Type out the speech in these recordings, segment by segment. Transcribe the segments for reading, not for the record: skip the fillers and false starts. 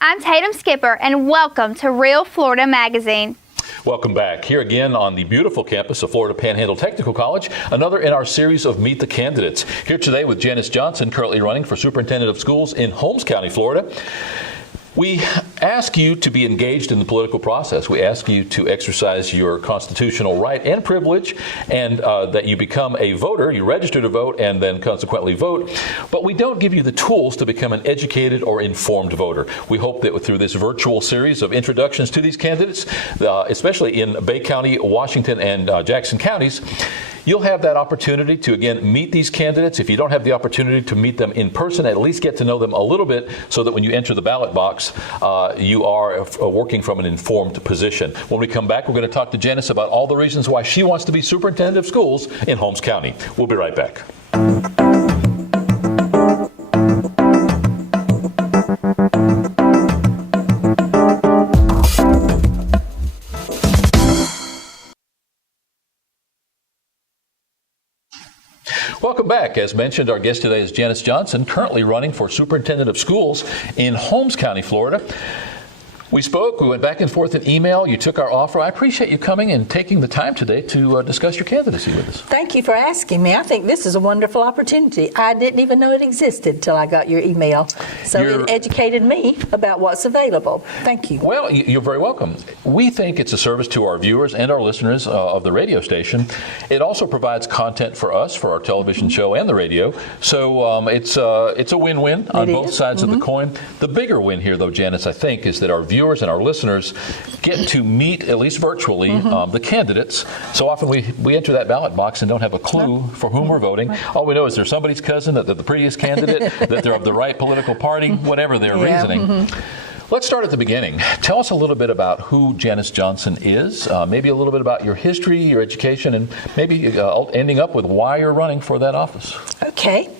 I'm Tatum Skipper, and welcome to Real Florida Magazine. Welcome back. Here again on the beautiful campus of Florida Panhandle Technical College, another in our series of Meet the Candidates. Here today with Janis Johnson, currently running for Superintendent of Schools in Holmes County, Florida. We ask you to be engaged in the political process. We ask you to exercise your constitutional right and privilege, and that you become a voter, you register to vote, and then consequently vote. But we don't give you the tools to become an educated or informed voter. We hope that through this virtual series of introductions to these candidates, especially in Bay County, Washington, and Jackson counties, you'll have that opportunity to, again, meet these candidates. If you don't have the opportunity to meet them in person, at least get to know them a little bit so that when you enter the ballot box, you are working from an informed position. When we come back, we're going to talk to Janis about all the reasons why she wants to be Superintendent of Schools in Holmes County. We'll be right back. Welcome back. As mentioned, our guest today is Janis Johnson, currently running for Superintendent of Schools in Holmes County, Florida. We spoke, we went back and forth in email. You took our offer. I appreciate you coming and taking the time today to discuss your candidacy with us. Thank you for asking me. I think this is a wonderful opportunity. I didn't even know it existed till I got your email. So it educated me about what's available. Thank you. Well, you're very welcome. We think it's a service to our viewers and our listeners of the radio station. It also provides content for us, for our television show and the radio. So it's a win-win on both sides of the coin. The bigger win here, though, Janis, I think, is that our viewers and our listeners get to meet, at least virtually, the candidates. So often we enter that ballot box and don't have a clue for whom we're voting. All we know is they're somebody's cousin, that they're the prettiest candidate, that they're of the right political party, whatever their reasoning. Let's start at the beginning. Tell us a little bit about who Janis Johnson is, maybe a little bit about your history, your education, and maybe ending up with why you're running for that office. Okay.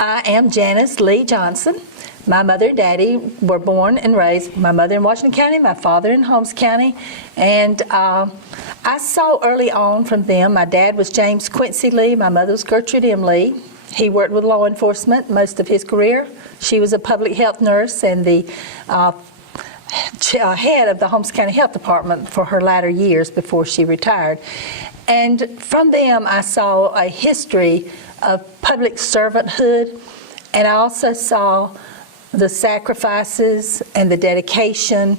I am Janis Lee Johnson. My mother and daddy were born and raised, my mother in Washington County, my father in Holmes County. And I saw early on from them, my dad was James Quincy Lee, my mother was Gertrude M. Lee. He worked with law enforcement most of his career. She was a public health nurse and the head of the Holmes County Health Department for her latter years before she retired. And from them, I saw a history of public servanthood, and I also saw the sacrifices and the dedication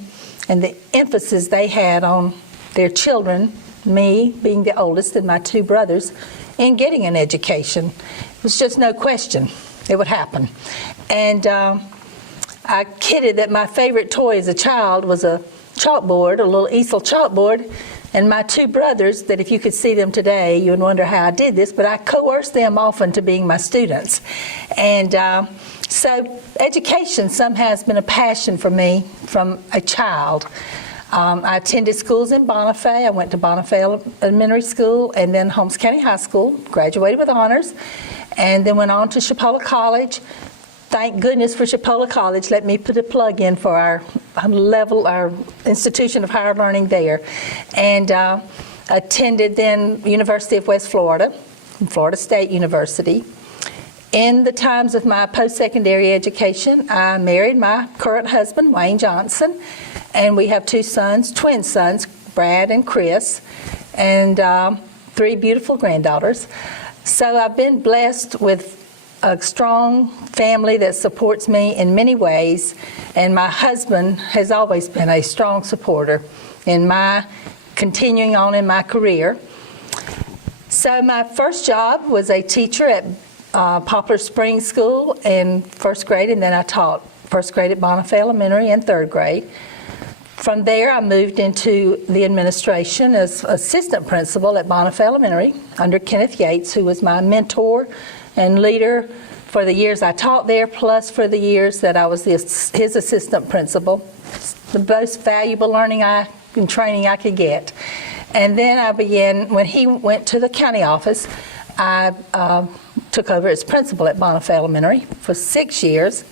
and the emphasis they had on their children, me being the oldest and my two brothers, in getting an education. It was just no question it would happen. And I kidded that my favorite toy as a child was a chalkboard, a little easel chalkboard, and my two brothers, that if you could see them today, you would wonder how I did this, but I coerced them often to being my students. And so education somehow has been a passion for me from a child. I attended schools in Bonifay. I went to Bonifay Elementary School and then Holmes County High School, graduated with honors, and then went on to Chipola College. Thank goodness for Chipola College. Let me put a plug in for our institution of higher learning there. And attended then University of West Florida, Florida State University. In the times of my post-secondary education, I married my current husband, Wayne Johnson, and we have two sons, twin sons, Brad and Chris, and 3 beautiful granddaughters. So I've been blessed with a strong family that supports me in many ways, and my husband has always been a strong supporter in my continuing on in my career. So my first job was a teacher at Poplar Springs School in first grade, and then I taught first grade at Bonifay Elementary and third grade. From there, I moved into the administration as assistant principal at Bonifay Elementary under Kenneth Yates, who was my mentor and leader for the years I taught there, plus for the years that I was his assistant principal. The most valuable learning and training I could get. And then I began, when he went to the county office, I took over as principal at Bonifay Elementary for 6 years.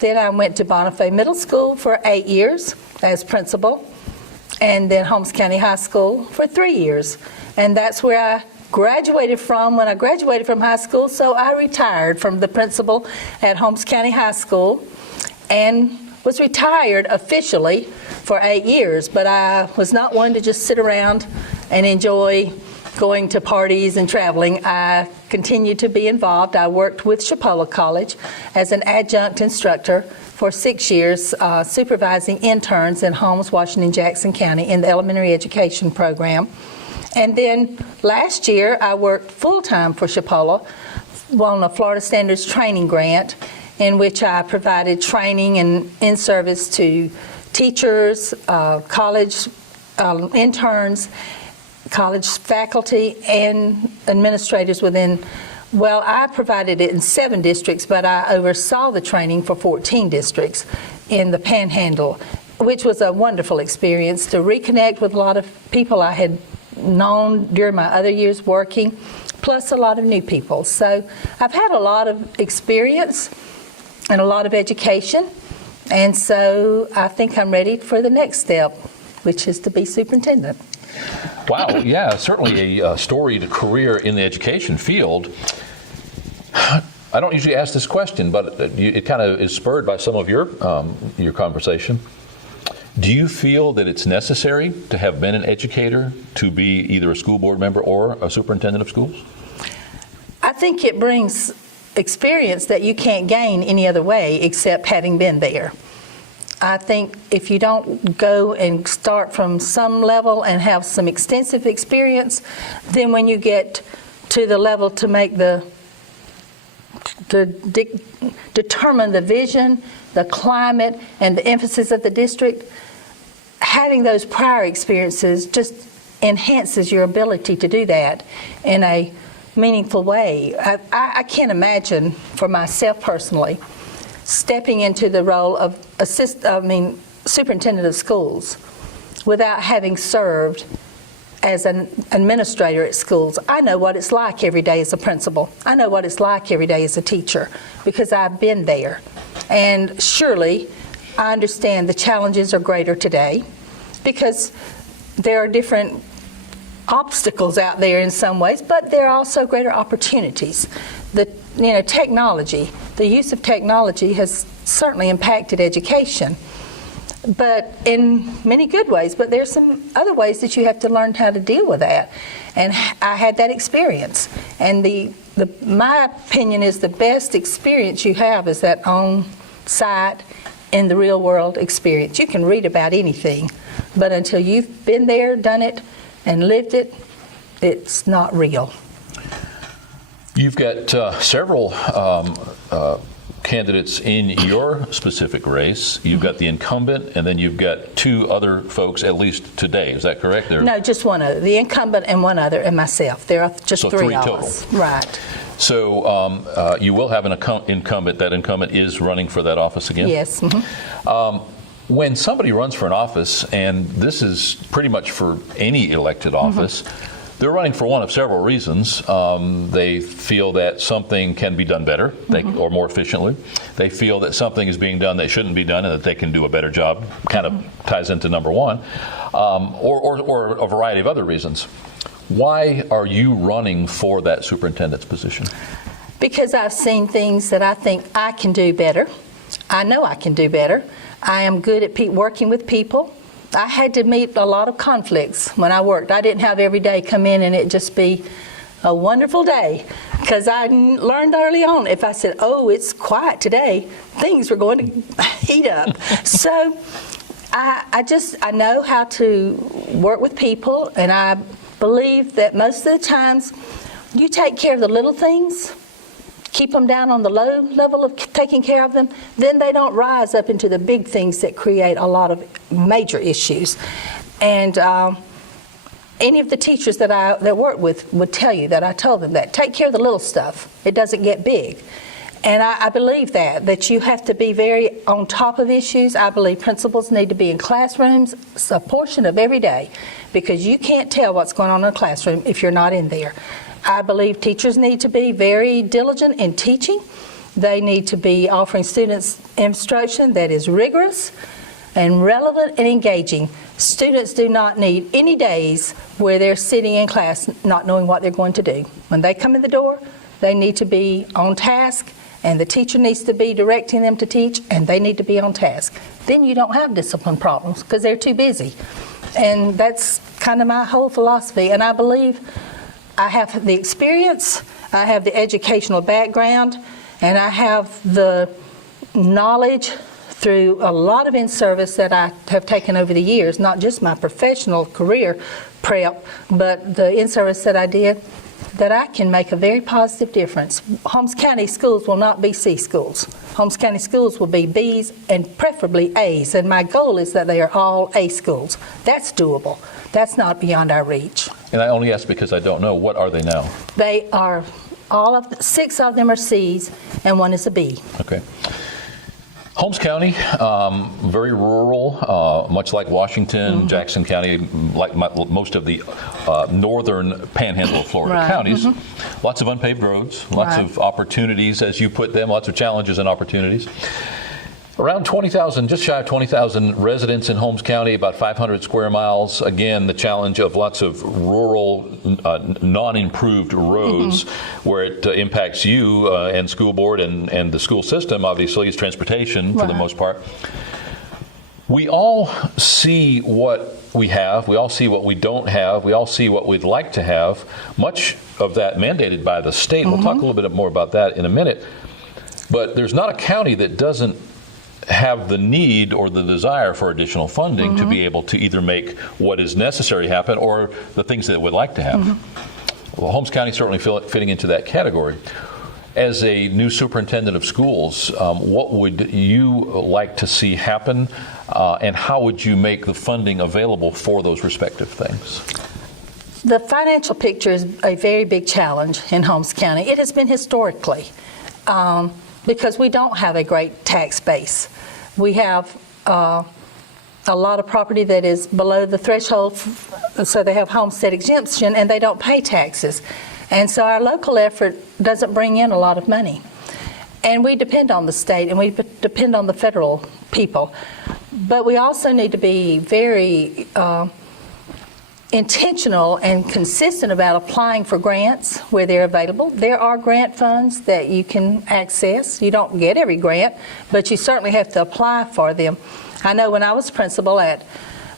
Then I went to Bonifay Middle School for 8 years as principal, and then Holmes County High School for 3 years. And that's where I graduated from when I graduated from high school, so I retired from the principal at Holmes County High School and was retired officially for 8 years, but I was not one to just sit around and enjoy going to parties and traveling. I continued to be involved. I worked with Chipola College as an adjunct instructor for 6 years, supervising interns in Holmes, Washington, Jackson County in the elementary education program. And then last year, I worked full-time for Chipola on a Florida Standards training grant in which I provided training and in-service to teachers, college interns, college faculty, and administrators within, well, I provided it in 7 districts, but I oversaw the training for 14 districts in the Panhandle, which was a wonderful experience to reconnect with a lot of people I had known during my other years working, plus a lot of new people. So I've had a lot of experience and a lot of education, and so I think I'm ready for the next step, which is to be superintendent. Wow, yeah, certainly a storied career in the education field. I don't usually ask this question, but it kind of is spurred by some of your conversation. Do you feel that it's necessary to have been an educator to be either a school board member or a superintendent of schools? I think it brings experience that you can't gain any other way except having been there. I think if you don't go and start from some level and have some extensive experience, then when you get to the level to make determine the vision, the climate, and the emphasis of the district, having those prior experiences just enhances your ability to do that in a meaningful way. I can't imagine for myself personally stepping into the role of superintendent of schools without having served as an administrator at schools. I know what it's like every day as a principal. I know what it's like every day as a teacher because I've been there. And surely I understand the challenges are greater today because there are different obstacles out there in some ways, but there are also greater opportunities. Technology, the use of technology has certainly impacted education, but in many good ways, but there's some other ways that you have to learn how to deal with that. And I had that experience. And my opinion is the best experience you have is that on-site, in the real world experience. You can read about anything, but until you've been there, done it, and lived it, it's not real. You've got several candidates in your specific race. You've got the incumbent, and then you've got 2 other folks, at least today. Is that correct? No, just one other. The incumbent and one other, and myself. There are just so 3 3 of total. us. Right. So you will have an incumbent. That incumbent is running for that office again? Yes. Mm-hmm. When somebody runs for an office, and this is pretty much for any elected office, they're running for one of several reasons. They feel that something can be done better or more efficiently. They feel that something is being done that shouldn't be done and that they can do a better job. Kind of ties into number 1. Or a variety of other reasons. Why are you running for that superintendent's position? Because I've seen things that I think I can do better. I know I can do better. I am good at working with people. I had to meet a lot of conflicts when I worked. I didn't have every day come in and it just be a wonderful day because I learned early on if I said, oh, it's quiet today, things were going to heat up. So I know how to work with people, and I believe that most of the times you take care of the little things, keep them down on the low level of taking care of them, then they don't rise up into the big things that create a lot of major issues. And any of the teachers that I work with would tell you that I told them that. Take care of the little stuff. It doesn't get big. And I believe that you have to be very on top of issues. I believe principals need to be in classrooms a portion of every day because you can't tell what's going on in a classroom if you're not in there. I believe teachers need to be very diligent in teaching. They need to be offering students instruction that is rigorous and relevant and engaging. Students do not need any days where they're sitting in class not knowing what they're going to do. When they come in the door, they need to be on task and the teacher needs to be directing them to teach, and they need to be on task. Then you don't have discipline problems because they're too busy. And that's kind of my whole philosophy. And I believe I have the experience, I have the educational background, and I have the knowledge through a lot of in-service that I have taken over the years, not just my professional career prep, but the in-service that I did, that I can make a very positive difference. Holmes County schools will not be C schools. Holmes County schools will be B's and preferably A's, and my goal is that they are all A schools. That's doable. That's not beyond our reach. And I only ask because I don't know. What are they now? They are, 6 of them are C's, and 1 is a B. Okay. Holmes County, very rural, much like Washington, Jackson County, like most of the northern panhandle of Florida counties. Lots of unpaved roads, lots of opportunities, as you put them, lots of challenges and opportunities. Around 20,000, just shy of 20,000 residents in Holmes County, about 500 square miles. Again, the challenge of lots of rural, non-improved roads where it impacts you and school board and the school system, obviously, is transportation for the most part. We all see what we have. We all see what we don't have. We all see what we'd like to have. Much of that mandated by the state. We'll talk a little bit more about that in a minute. But there's not a county that doesn't have the need or the desire for additional funding to be able to either make what is necessary happen or the things that it would like to have. Well, Holmes County certainly fitting into that category. As a new superintendent of schools, what would you like to see happen, and how would you make the funding available for those respective things? The financial picture is a very big challenge in Holmes County. It has been historically. Because we don't have a great tax base. We have a lot of property that is below the threshold, so they have homestead exemption and they don't pay taxes. And so our local effort doesn't bring in a lot of money. And we depend on the state and we depend on the federal people. But we also need to be very intentional and consistent about applying for grants where they're available. There are grant funds that you can access. You don't get every grant, but you certainly have to apply for them. I know when I was principal at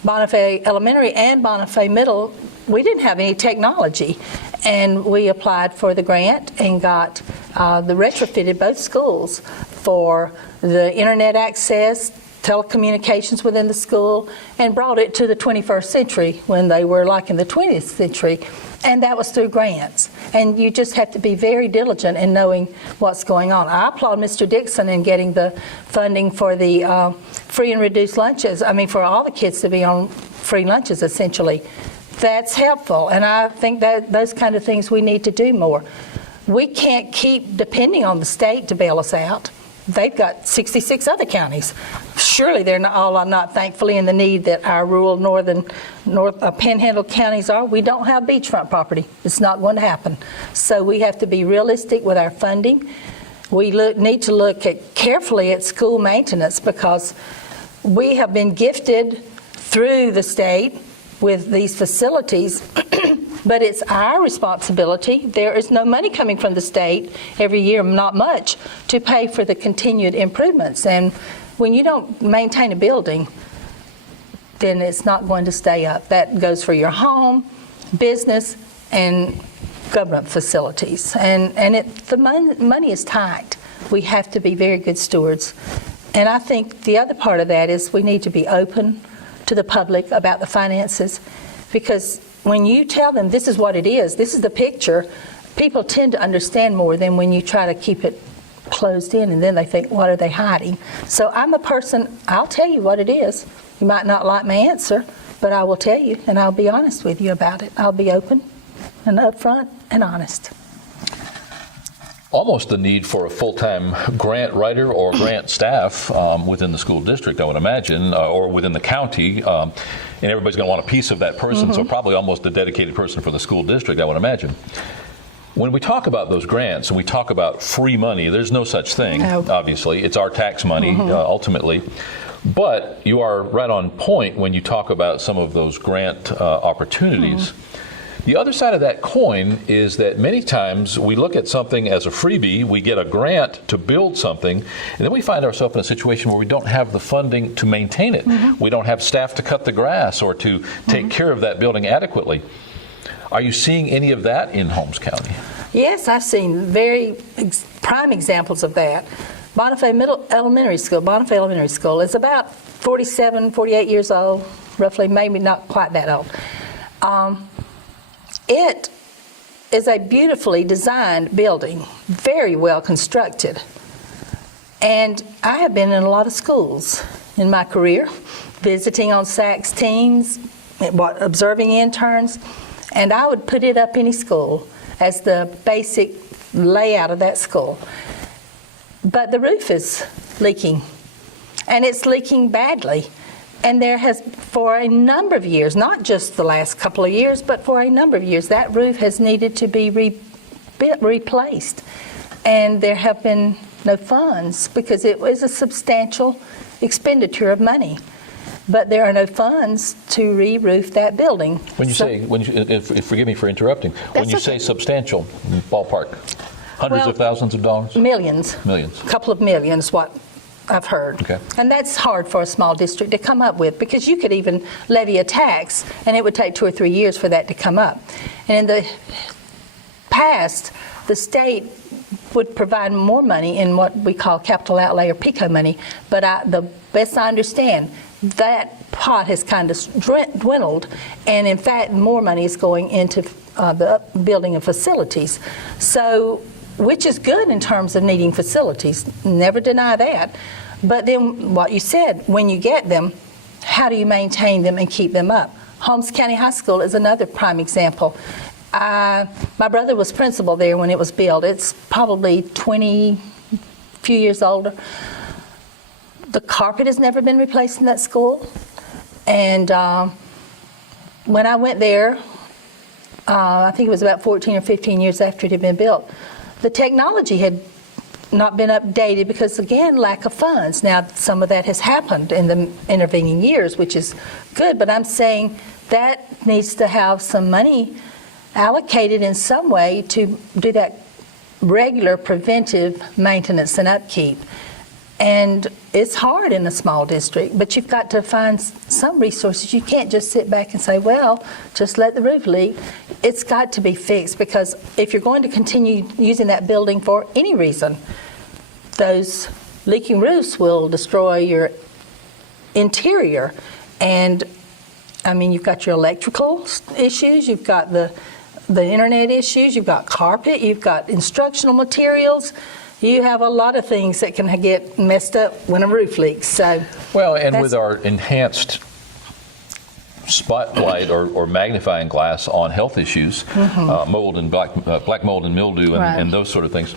Bonifay Elementary and Bonifay Middle, we didn't have any technology, and we applied for the grant and got retrofitted both schools for the internet access, telecommunications within the school, and brought it to the 21st century when they were like in the 20th century. And that was through grants. And you just have to be very diligent in knowing what's going on. I applaud Mr. Dixon in getting the funding for the free and reduced lunches. I mean, for all the kids to be on free lunches, essentially. That's helpful. And I think that those kind of things we need to do more. We can't keep depending on the state to bail us out. They've got 66 other counties. Surely they're not thankfully in the need that our rural panhandle counties are. We don't have beachfront property. It's not going to happen. So we have to be realistic with our funding. We need to look carefully at school maintenance because we have been gifted through the state with these facilities. But it's our responsibility. There is no money coming from the state every year, not much, to pay for the continued improvements. And when you don't maintain a building, then it's not going to stay up. That goes for your home, business, and government facilities. And the money is tight. We have to be very good stewards. And I think the other part of that is we need to be open to the public about the finances, because when you tell them this is what it is, this is the picture, people tend to understand more than when you try to keep it closed in and then they think, what are they hiding? So I'm a person, I'll tell you what it is. You might not like my answer, but I will tell you and I'll be honest with you about it. I'll be open and upfront and honest. Almost the need for a full-time grant writer or grant staff within the school district, I would imagine, or within the county. And everybody's going to want a piece of that person, so probably almost a dedicated person for the school district, I would imagine. When we talk about those grants and we talk about free money, there's no such thing, obviously. It's our tax money, ultimately. But you are right on point when you talk about some of those grant opportunities. The other side of that coin is that many times we look at something as a freebie, we get a grant to build something, and then we find ourselves in a situation where we don't have the funding to maintain it. We don't have staff to cut the grass or to take care of that building adequately. Are you seeing any of that in Holmes County? Yes, I've seen very prime examples of that. Bonifay Elementary School is about 47, 48 years old, roughly, maybe not quite that old. It is a beautifully designed building, very well constructed. And I have been in a lot of schools in my career, visiting on SACS teams, observing interns, and I would put it up any school as the basic layout of that school. But the roof is leaking, and it's leaking badly. And there has, for a number of years, not just the last couple of years, but for a number of years, that roof has needed to be replaced. And there have been no funds because it was a substantial expenditure of money. But there are no funds to re-roof that building. When you say, forgive me for interrupting, when you say substantial, ballpark, hundreds of thousands of dollars? Millions. Millions. A couple of millions, what I've heard. Okay. And that's hard for a small district to come up with because you could even levy a tax and it would take 2 or 3 years for that to come up. And in the past, the state would provide more money in what we call capital outlay or PICO money, but the best I understand, that pot has kind of dwindled, and in fact, more money is going into the building of facilities. So, which is good in terms of needing facilities, never deny that. But then what you said, when you get them, how do you maintain them and keep them up? Holmes County High School is another prime example. My brother was principal there when it was built. It's probably 20 few years older. The carpet has never been replaced in that school. And when I went there, I think it was about 14 or 15 years after it had been built, the technology had not been updated because, again, lack of funds. Now, some of that has happened in the intervening years, which is good, but I'm saying that needs to have some money allocated in some way to do that regular preventive maintenance and upkeep. And it's hard in a small district, but you've got to find some resources. You can't just sit back and say, well, just let the roof leak. It's got to be fixed because if you're going to continue using that building for any reason, those leaking roofs will destroy your interior. And, I mean, you've got your electrical issues, you've got the internet issues, you've got carpet, you've got instructional materials. You have a lot of things that can get messed up when a roof leaks. So, well, and with our enhanced spotlight or magnifying glass on health issues, mold and black mold and mildew and those sort of things.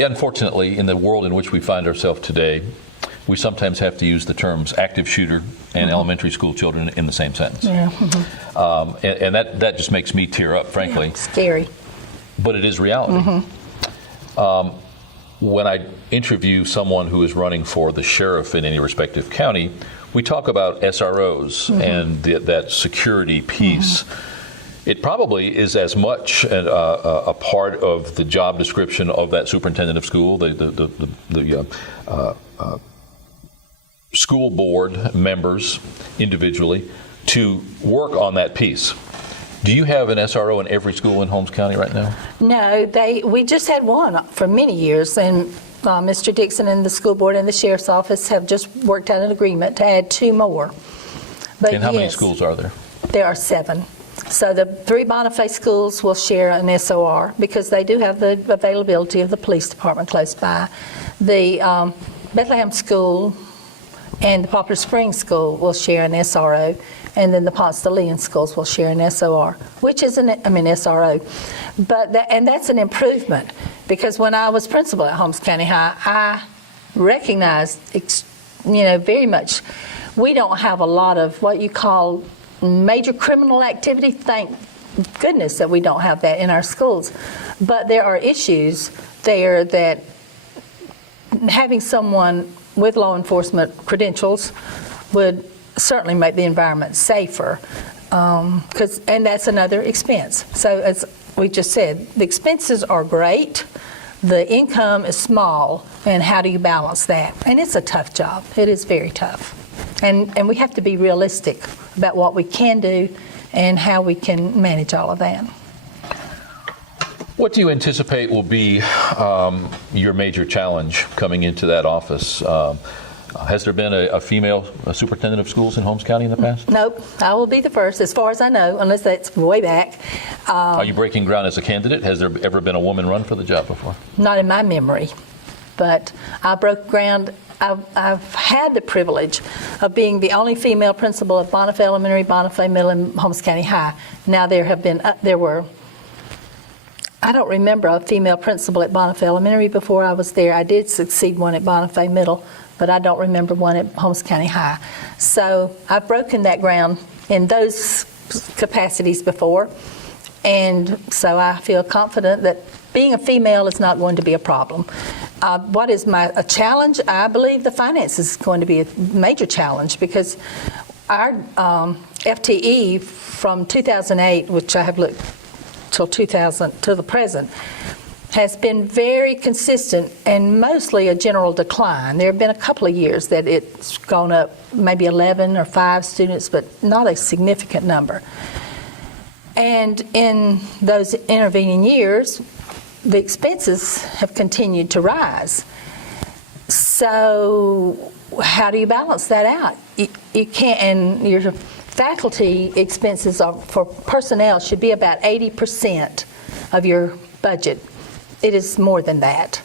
Unfortunately, in the world in which we find ourselves today, we sometimes have to use the terms active shooter and elementary school children in the same sentence. Yeah. And that just makes me tear up, frankly. Yeah, scary. But it is reality. When I interview someone who is running for the sheriff in any respective county, we talk about SROs and that security piece. It probably is as much a part of the job description of that superintendent of school, the school board members individually, to work on that piece. Do you have an SRO in every school in Holmes County right now? No, we just had one for many years, and Mr. Dixon and the school board and the sheriff's office have just worked out an agreement to add 2 more. But and how many schools are there? There are 7. So the 3 Bonifay schools will share an SOR because they do have the availability of the police department close by. The Bethlehem School and the Poplar Springs School will share an SRO, and then the Ponce de Leon schools will share an SOR, which is SRO. But that's an improvement because when I was principal at Holmes County High, I recognized, very much, we don't have a lot of what you call major criminal activity. Thank goodness that we don't have that in our schools. But there are issues there that having someone with law enforcement credentials would certainly make the environment safer, and that's another expense. So as we just said, the expenses are great, the income is small, and how do you balance that? And it's a tough job. It is very tough. And we have to be realistic about what we can do and how we can manage all of that. What do you anticipate will be your major challenge coming into that office? Has there been a female superintendent of schools in Holmes County in the past? Nope, I will be the first, as far as I know, unless that's way back. Are you breaking ground as a candidate? Has there ever been a woman run for the job before? Not in my memory, but I broke ground. I've had the privilege of being the only female principal at Bonifay Elementary, Bonifay Middle, and Holmes County High. Now there were, I don't remember a female principal at Bonifay Elementary before I was there. I did succeed one at Bonifay Middle, but I don't remember one at Holmes County High. So I've broken that ground in those capacities before, and so I feel confident that being a female is not going to be a problem. What is a challenge? I believe the finances is going to be a major challenge, because our FTE from 2008, which I have looked till the present, has been very consistent and mostly a general decline. There have been a couple of years that it's gone up, maybe 11 or 5 students, but not a significant number. And in those intervening years, the expenses have continued to rise. So how do you balance that out? You can't, and your faculty expenses for personnel should be about 80% of your budget. It is more than that.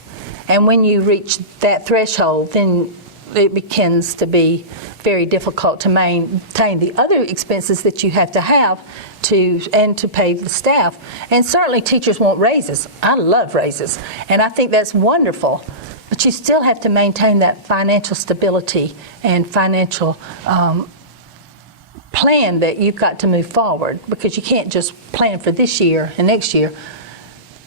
And when you reach that threshold, then it begins to be very difficult to maintain the other expenses that you have to pay the staff. And certainly teachers want raises. I love raises, and I think that's wonderful. But you still have to maintain that financial stability and financial plan that you've got to move forward, because you can't just plan for this year and next year.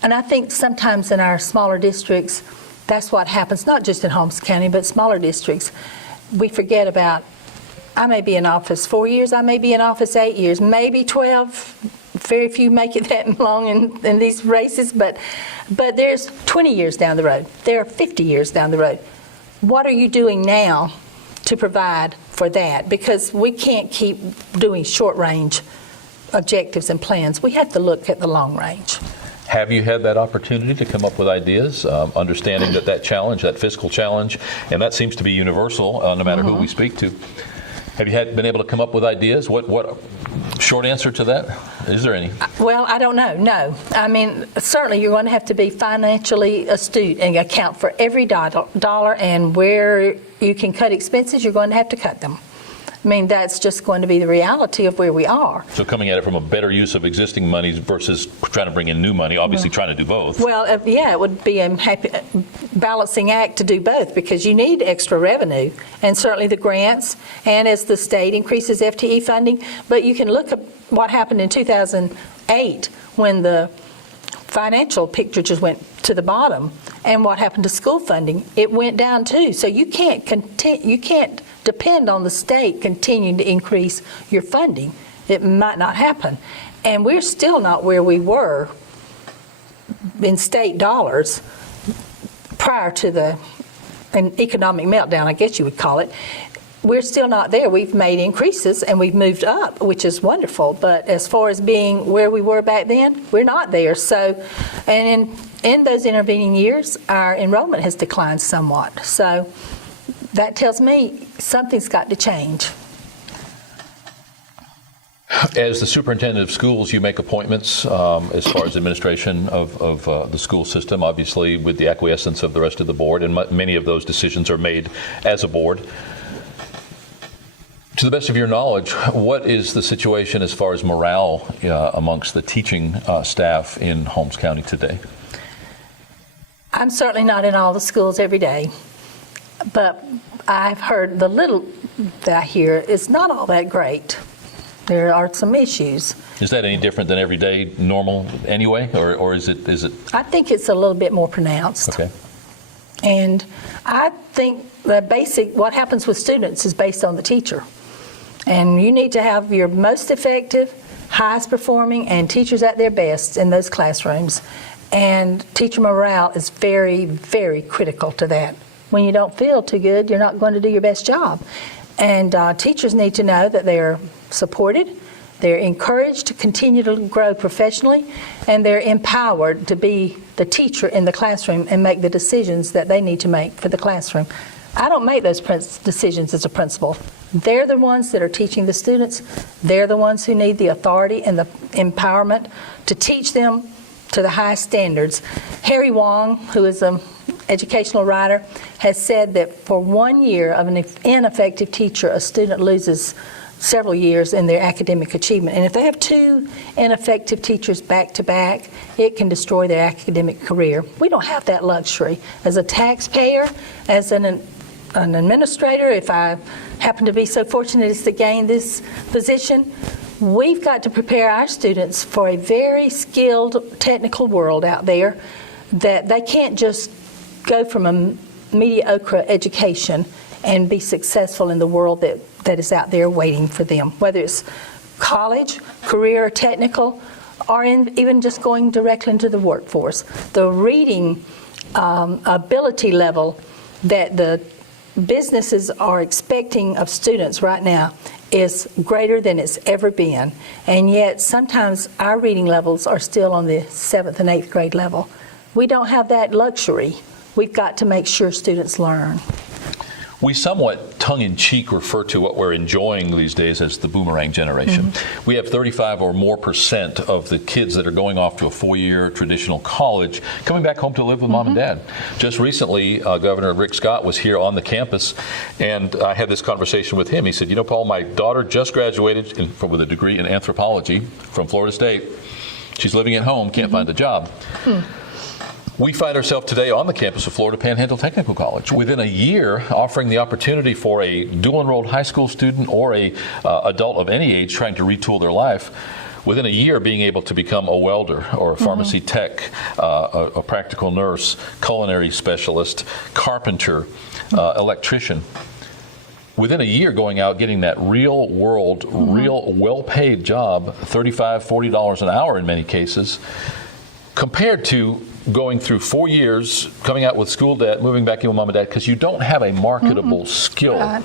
And I think sometimes in our smaller districts, that's what happens, not just in Holmes County, but smaller districts. We forget about, I may be in office 4 years, I may be in office 8 years, maybe 12. Very few make it that long in these races, but there's 20 years down the road. There are 50 years down the road. What are you doing now to provide for that? Because we can't keep doing short-range objectives and plans. We have to look at the long range. Have you had that opportunity to come up with ideas, understanding that challenge, that fiscal challenge, and that seems to be universal no matter who we speak to? Have you been able to come up with ideas? What short answer to that? Is there any? Well, I don't know. No. I mean, certainly you're going to have to be financially astute and account for every dollar, and where you can cut expenses, you're going to have to cut them. I mean, that's just going to be the reality of where we are. So coming at it from a better use of existing monies versus trying to bring in new money, obviously trying to do both. Well, yeah, it would be a balancing act to do both, because you need extra revenue, and certainly the grants, and as the state increases FTE funding. But you can look at what happened in 2008 when the financial picture just went to the bottom, and what happened to school funding. It went down too. So you can't depend on the state continuing to increase your funding. It might not happen. And we're still not where we were in state dollars prior to an economic meltdown, I guess you would call it. We're still not there. We've made increases and we've moved up, which is wonderful. But as far as being where we were back then, we're not there. So, and in those intervening years, our enrollment has declined somewhat. So that tells me something's got to change. As the superintendent of schools, you make appointments as far as administration of the school system, obviously with the acquiescence of the rest of the board, and many of those decisions are made as a board. To the best of your knowledge, what is the situation as far as morale amongst the teaching staff in Holmes County today? I'm certainly not in all the schools every day, but I've heard the little that I hear is not all that great. There are some issues. Is that any different than everyday normal anyway, or is it? I think it's a little bit more pronounced. Okay. And I think what happens with students is based on the teacher. And you need to have your most effective, highest performing, and teachers at their best in those classrooms. And teacher morale is very, very critical to that. When you don't feel too good, you're not going to do your best job. And teachers need to know that they're supported, they're encouraged to continue to grow professionally, and they're empowered to be the teacher in the classroom and make the decisions that they need to make for the classroom. I don't make those decisions as a principal. They're the ones that are teaching the students. They're the ones who need the authority and the empowerment to teach them to the highest standards. Harry Wong, who is an educational writer, has said that for 1 year of an ineffective teacher, a student loses several years in their academic achievement. And if they have 2 ineffective teachers back to back, it can destroy their academic career. We don't have that luxury. As a taxpayer, as an administrator, if I happen to be so fortunate as to gain this position, we've got to prepare our students for a very skilled technical world out there, that they can't just go from a mediocre education and be successful in the world that is out there waiting for them, whether it's college, career, or technical, or even just going directly into the workforce. The reading ability level that the businesses are expecting of students right now is greater than it's ever been, and yet sometimes our reading levels are still on the 7th and 8th grade level. We don't have that luxury. We've got to make sure students learn. We somewhat tongue-in-cheek refer to what we're enjoying these days as the boomerang generation. We have 35% or more of the kids that are going off to a 4-year traditional college coming back home to live with mom and dad. Just recently, Governor Rick Scott was here on the campus, and I had this conversation with him. He said, you know, Paul, my daughter just graduated with a degree in anthropology from Florida State. She's living at home, can't find a job. We find ourselves today on the campus of Florida Panhandle Technical College. Within a year, offering the opportunity for a dual-enrolled high school student or a adult of any age trying to retool their life, within a year being able to become a welder or a pharmacy tech, a practical nurse, culinary specialist, carpenter, electrician. Within a year going out, getting that real world, real well-paid job, $35, $40 an hour in many cases, compared to going through 4 years, coming out with school debt, moving back in with mom and dad, because you don't have a marketable skill. Right.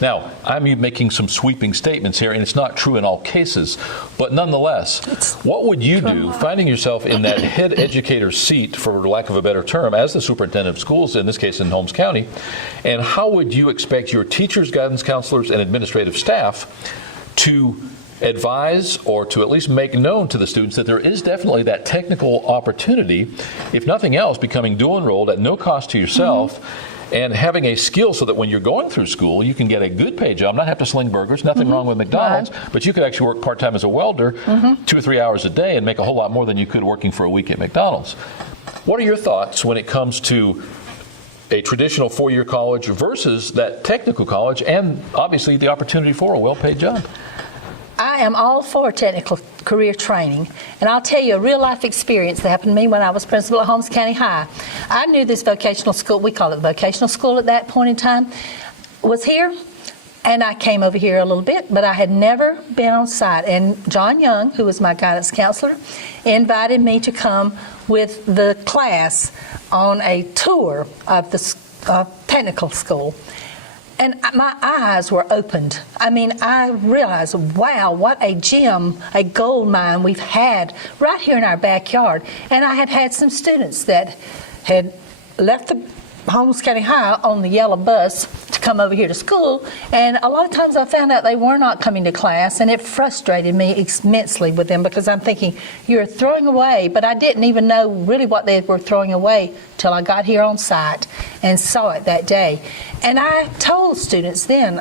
Now, I'm making some sweeping statements here, and it's not true in all cases, but nonetheless, what would you do, finding yourself in that head educator seat, for lack of a better term, as the superintendent of schools, in this case in Holmes County, and how would you expect your teachers, guidance counselors, and administrative staff to advise or to at least make known to the students that there is definitely that technical opportunity, if nothing else, becoming dual enrolled at no cost to yourself, and having a skill so that when you're going through school, you can get a good paid job, not have to sling burgers, nothing wrong with McDonald's, but you could actually work part-time as a welder 2 or 3 hours a day and make a whole lot more than you could working for a week at McDonald's. What are your thoughts when it comes to a traditional 4-year college versus that technical college, and obviously the opportunity for a well-paid job? I am all for technical career training, and I'll tell you a real life experience that happened to me when I was principal at Holmes County High. I knew this vocational school, we call it vocational school at that point in time, was here, and I came over here a little bit, but I had never been on site. And John Young, who was my guidance counselor, invited me to come with the class on a tour of the technical school. And my eyes were opened. I mean, I realized, wow, what a gem, a gold mine we've had right here in our backyard. And I had some students that had left the Holmes County High on the yellow bus to come over here to school, and a lot of times I found out they were not coming to class, and it frustrated me immensely with them, because I'm thinking, you're throwing away, but I didn't even know really what they were throwing away till I got here on site and saw it that day. And I told students then,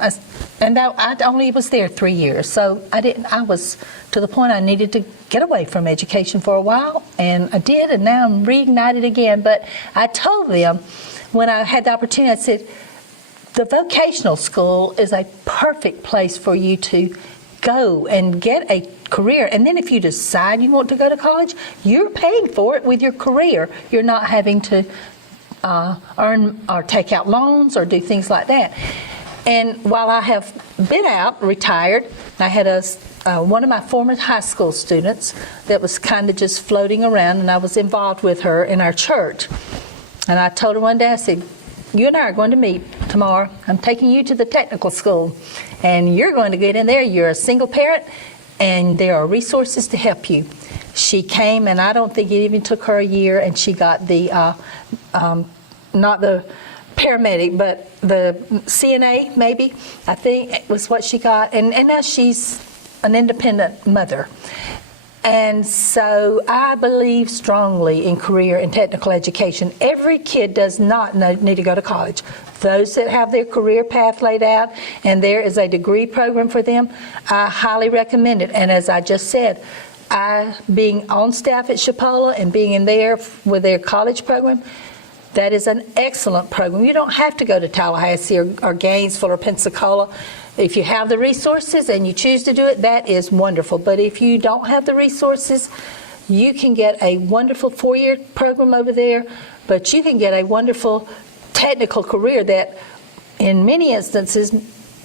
and I only was there 3 years, so I was to the point I needed to get away from education for a while, and I did, and now I'm reignited again. But I told them, when I had the opportunity, I said, the vocational school is a perfect place for you to go and get a career. And then if you decide you want to go to college, you're paying for it with your career. You're not having to earn or take out loans or do things like that. And while I have been out, retired, I had one of my former high school students that was kind of just floating around, and I was involved with her in our church. And I told her one day, I said, you and I are going to meet tomorrow. I'm taking you to the technical school, and you're going to get in there. You're a single parent, and there are resources to help you. She came, and I don't think it even took her a year, and she got the, not the paramedic, but the CNA, maybe, I think it was what she got. And now she's an independent mother. And so I believe strongly in career and technical education. Every kid does not need to go to college. Those that have their career path laid out and there is a degree program for them, I highly recommend it. And as I just said, being on staff at Chipola and being in there with their college program, that is an excellent program. You don't have to go to Tallahassee or Gainesville or Pensacola. If you have the resources and you choose to do it, that is wonderful. But if you don't have the resources, you can get a wonderful 4-year program over there, but you can get a wonderful technical career that, in many instances,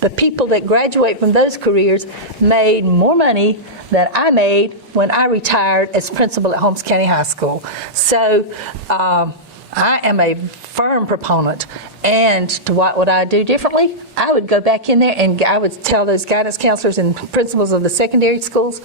the people that graduate from those careers made more money than I made when I retired as principal at Holmes County High School. So I am a firm proponent. And to what would I do differently? I would go back in there and I would tell those guidance counselors and principals of the secondary schools,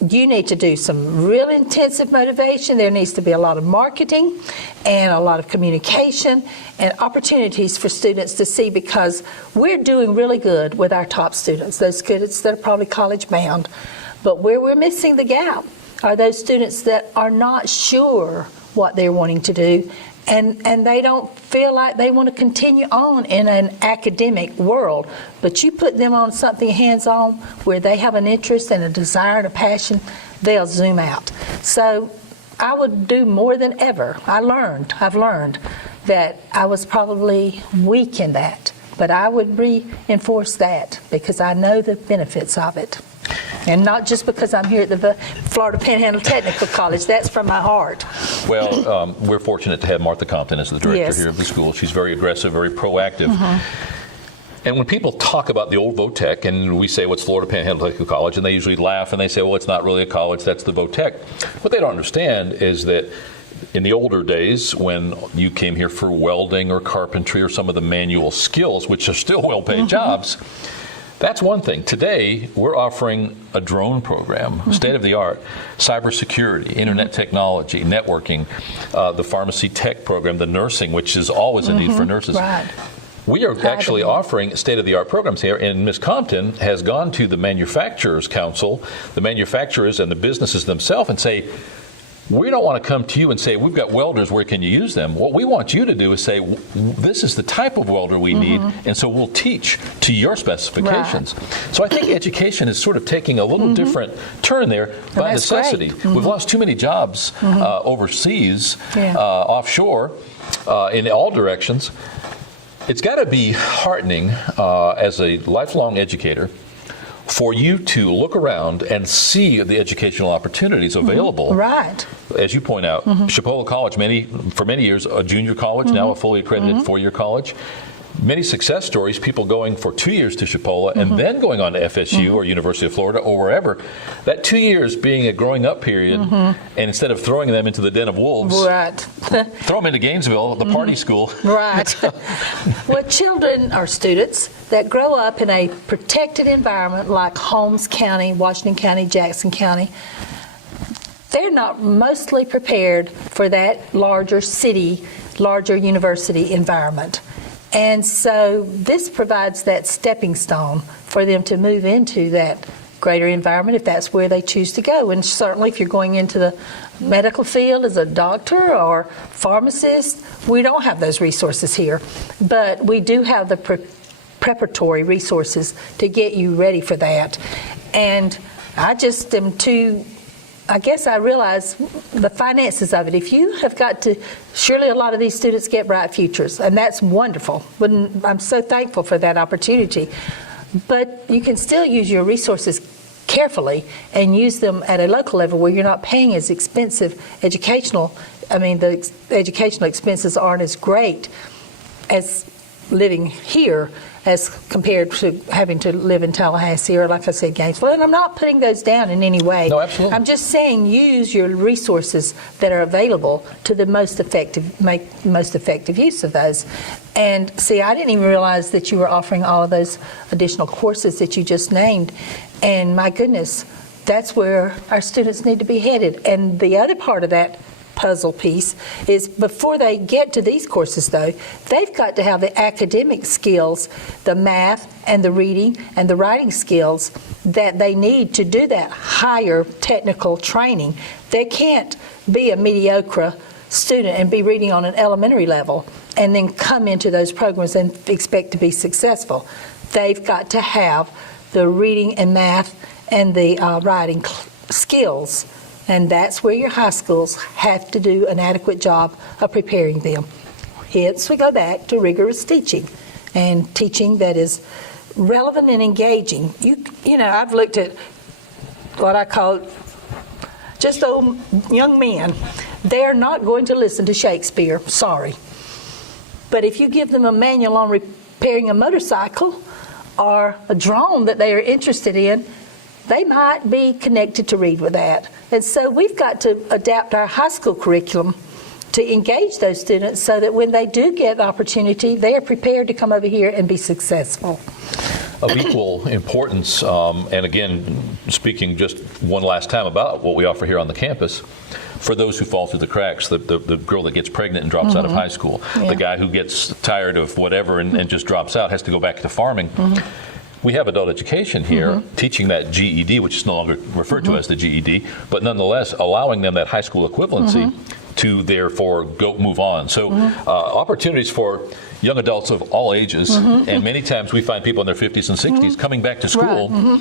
you need to do some real intensive motivation. There needs to be a lot of marketing and a lot of communication and opportunities for students to see, because we're doing really good with our top students, those students that are probably college bound. But where we're missing the gap are those students that are not sure what they're wanting to do, and they don't feel like they want to continue on in an academic world. But you put them on something hands-on where they have an interest and a desire and a passion, they'll zoom out. So I would do more than ever. I've learned that I was probably weak in that, but I would reinforce that because I know the benefits of it. And not just because I'm here at the Florida Panhandle Technical College. That's from my heart. Well, we're fortunate to have Martha Compton as the director Yes. here of the school. She's very aggressive, very proactive. And when people talk about the old VOTEC, and we say, what's Florida Panhandle Technical College, and they usually laugh and they say, well, it's not really a college, that's the VOTEC. What they don't understand is that in the older days, when you came here for welding or carpentry or some of the manual skills, which are still well-paid jobs, that's one thing. Today, we're offering a drone program, state-of-the-art, cybersecurity, internet technology, networking, the pharmacy tech program, the nursing, which is always a need for nurses. Right. We are actually offering state-of-the-art programs here, and Ms. Compton has gone to the Manufacturers Council, the manufacturers and the businesses themselves, and say, we don't want to come to you and say, we've got welders, where can you use them? What we want you to do is say, this is the type of welder we need, and so we'll teach to your specifications. Right. So I think education is sort of taking a little different turn there by necessity. We've lost too many jobs overseas, offshore, in all directions. It's got to be heartening as a lifelong educator for you to look around and see the educational opportunities available. Right. As you point out, Chipola College, for many years a junior college, now a fully accredited 4-year college. Many success stories, people going for 2 years to Chipola and then going on to FSU or University of Florida or wherever. That 2 years being a growing up period, and instead of throwing them into the den of wolves, throw them into Gainesville, the party school. Right. Well, children are students that grow up in a protected environment like Holmes County, Washington County, Jackson County. They're not mostly prepared for that larger city, larger university environment. And so this provides that stepping stone for them to move into that greater environment if that's where they choose to go. And certainly if you're going into the medical field as a doctor or pharmacist, we don't have those resources here. But we do have the preparatory resources to get you ready for that. And I just am I guess I realize the finances of it. If you have got to, surely a lot of these students get bright futures, and that's wonderful. I'm so thankful for that opportunity. But you can still use your resources carefully and use them at a local level where you're not paying as expensive the educational expenses aren't as great as living here as compared to having to live in Tallahassee or, like I said, Gainesville. And I'm not putting those down in any way. No, absolutely. I'm just saying use your resources that are available to the make most effective use of those. And see, I didn't even realize that you were offering all of those additional courses that you just named. And my goodness, that's where our students need to be headed. And the other part of that puzzle piece is before they get to these courses, though, they've got to have the academic skills, the math and the reading and the writing skills that they need to do that higher technical training. They can't be a mediocre student and be reading on an elementary level and then come into those programs and expect to be successful. They've got to have the reading and math and the writing skills. And that's where your high schools have to do an adequate job of preparing them. Hence, we go back to rigorous teaching and teaching that is relevant and engaging. You know, I've looked at what I call just old young men. They're not going to listen to Shakespeare, sorry. But if you give them a manual on repairing a motorcycle or a drone that they are interested in, they might be connected to read with that. And so we've got to adapt our high school curriculum to engage those students so that when they do get the opportunity, they are prepared to come over here and be successful. Of equal importance, and again, speaking just one last time about what we offer here on the campus, for those who fall through the cracks, the girl that gets pregnant and drops out of high school, the guy who gets tired of whatever and just drops out, has to go back to farming. We have adult education here teaching that GED, which is no longer referred to as the GED, but nonetheless allowing them that high school equivalency to therefore move on. So opportunities for young adults of all ages, and many times we find people in their 50s and 60s coming back to school.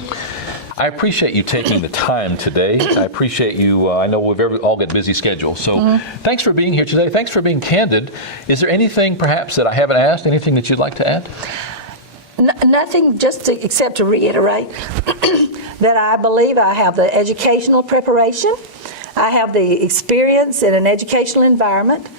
I appreciate you taking the time today. I appreciate you. I know we've all got busy schedules. So thanks for being here today. Thanks for being candid. Is there anything perhaps that I haven't asked, anything that you'd like to add? Nothing, except to reiterate that I believe I have the educational preparation, I have the experience in an educational environment,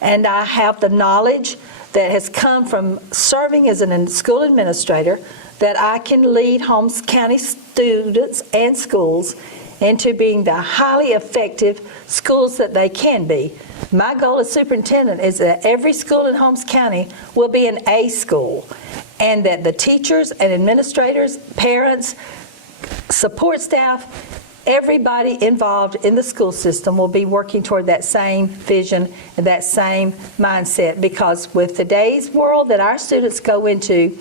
and I have the knowledge that has come from serving as a school administrator that I can lead Holmes County students and schools into being the highly effective schools that they can be. My goal as superintendent is that every school in Holmes County will be an A school, and that the teachers and administrators, parents, support staff, everybody involved in the school system will be working toward that same vision and that same mindset, because with today's world that our students go into,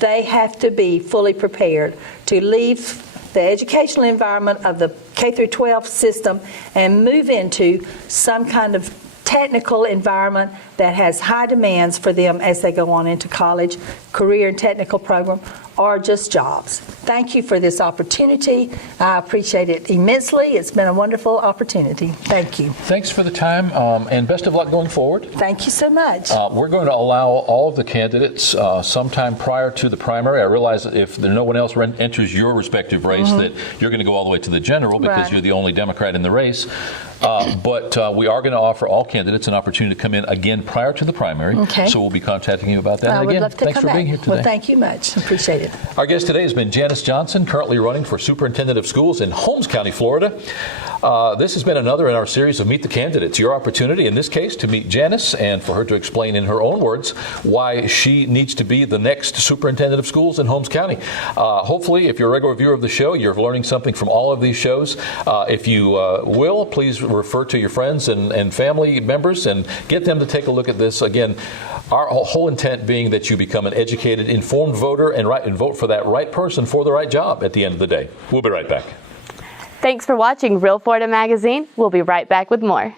they have to be fully prepared to leave the educational environment of the K through 12 system and move into some kind of technical environment that has high demands for them as they go on into college, career and technical program, or just jobs. Thank you for this opportunity. I appreciate it immensely. It's been a wonderful opportunity. Thank you. Thanks for the time, and best of luck going forward. Thank you so much. We're going to allow all of the candidates sometime prior to the primary. I realize that if no one else enters your respective race, that you're going to go all the way to the general because you're the only Democrat in the race. But we are going to offer all candidates an opportunity to come in again prior to the primary. Okay. So we'll be contacting you about that. I would again, love to thanks come for being back. here today. Well, thank you much. Appreciate it. Our guest today has been Janis Johnson, currently running for Superintendent of Schools in Holmes County, Florida. This has been another in our series of Meet the Candidates. Your opportunity, in this case, to meet Janis and for her to explain in her own words why she needs to be the next Superintendent of Schools in Holmes County. Hopefully, if you're a regular viewer of the show, you're learning something from all of these shows. If you will, please refer to your friends and family members and get them to take a look at this. Again, our whole intent being that you become an educated, informed voter and vote for that right person for the right job at the end of the day. We'll be right back. Thanks for watching Real Florida Magazine. We'll be right back with more.